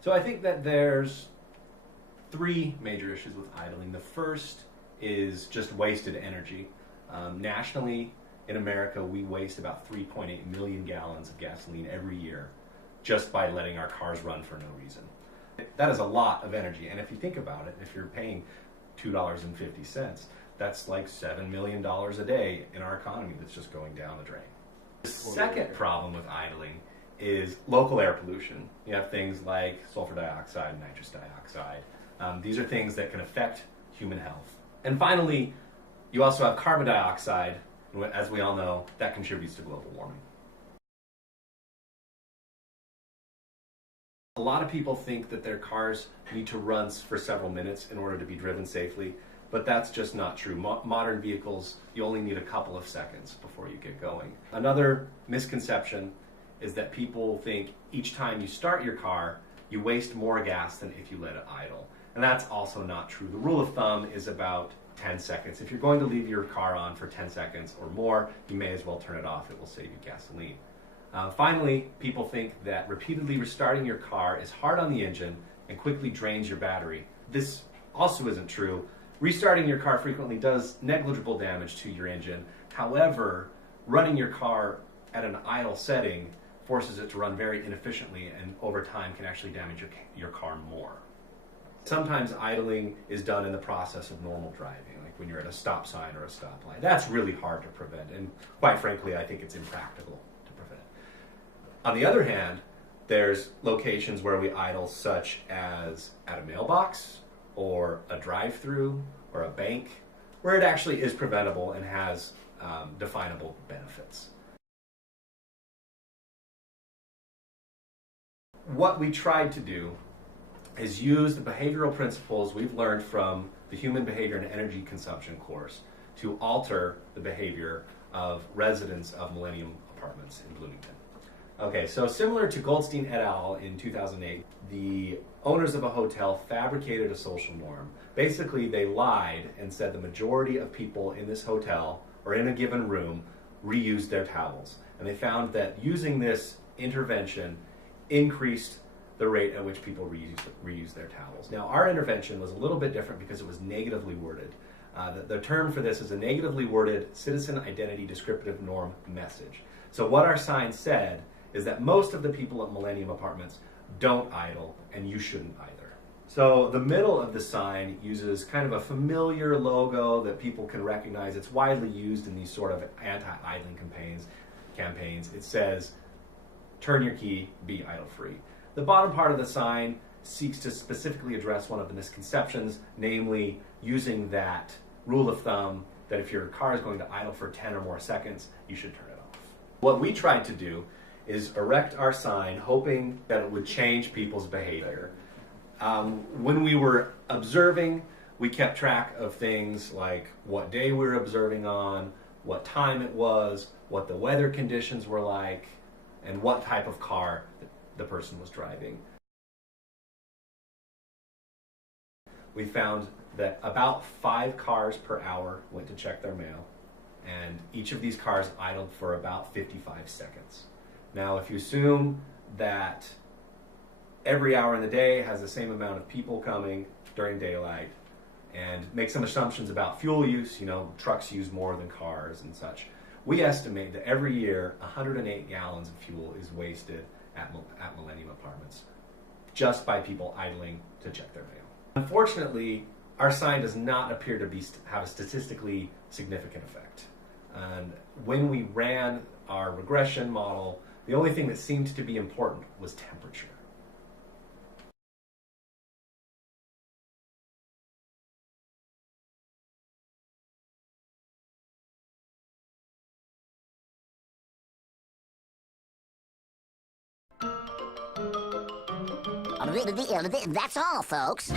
So I think that there's three major issues with idling. The first is just wasted energy. Nationally, in America, we waste about 3.8 million gallons of gasoline every year just by letting our cars run for no reason. That is a lot of energy, and if you think about it, if you're paying $2.50, that's like $7 million a day in our economy that's just going down the drain. The second problem with idling is local air pollution. You have things like sulfur dioxide and nitrous dioxide. These are things that can affect human health. And finally, you also have carbon dioxide, and as we all know, that contributes to global warming. A lot of people think that their cars need to run for several minutes in order to be driven safely, but that's just not true. Modern vehicles, you only need a couple of seconds before you get going. Another misconception is that people think each time you start your car, you waste more gas than if you let it idle. And that's also not true. The rule of thumb is about 10 seconds. If you're going to leave your car on for 10 seconds or more, you may as well turn it off. It will save you gasoline. Finally, people think that repeatedly restarting your car is hard on the engine and quickly drains your battery. This also isn't true. Restarting your car frequently does negligible damage to your engine. However, running your car at an idle setting forces it to run very inefficiently and over time can actually damage your car more. Sometimes idling is done in the process of normal driving, like when you're at a stop sign or a stoplight. That's really hard to prevent, and quite frankly, I think it's impractical to prevent. On the other hand, there's locations where we idle, such as at a mailbox or a drive-through or a bank, where it actually is preventable and has definable benefits. What we tried to do is use the behavioral principles we've learned from the Human Behavior and Energy Consumption course to alter the behavior of residents of Millennium Apartments in Bloomington. Okay, so similar to Goldstein et al. In 2008, the owners of a hotel fabricated a social norm. Basically, they lied and said the majority of people in this hotel or in a given room reused their towels. And they found that using this intervention increased the rate at which people reuse their towels. Now, our intervention was a little bit different because it was negatively worded. The term for this is a negatively worded citizen identity descriptive norm message. So what our sign said is that most of the people at Millennium Apartments don't idle, and you shouldn't either. So the middle of the sign uses kind of a familiar logo that people can recognize. It's widely used in these sort of anti-idling campaigns. It says, "Turn your key, be idle-free." The bottom part of the sign seeks to specifically address one of the misconceptions, namely using that rule of thumb that if your car is going to idle for 10 or more seconds, you should turn it off. What we tried to do is erect our sign hoping that it would change people's behavior. When we were observing, we kept track of things like what day we were observing on, what time it was, what the weather conditions were like, and what type of car the person was driving. We found that about 5 cars per hour went to check their mail, and each of these cars idled for about 55 seconds. Now, if you assume that every hour in the day has the same amount of people coming during daylight, and make some assumptions about fuel use, trucks use more than cars and such, we estimate that every year 108 gallons of fuel is wasted at Millennium Apartments just by people idling to check their mail. Unfortunately, our sign does not appear to have a statistically significant effect. And when we ran our regression model, the only thing that seemed to be important was temperature. That's all, folks.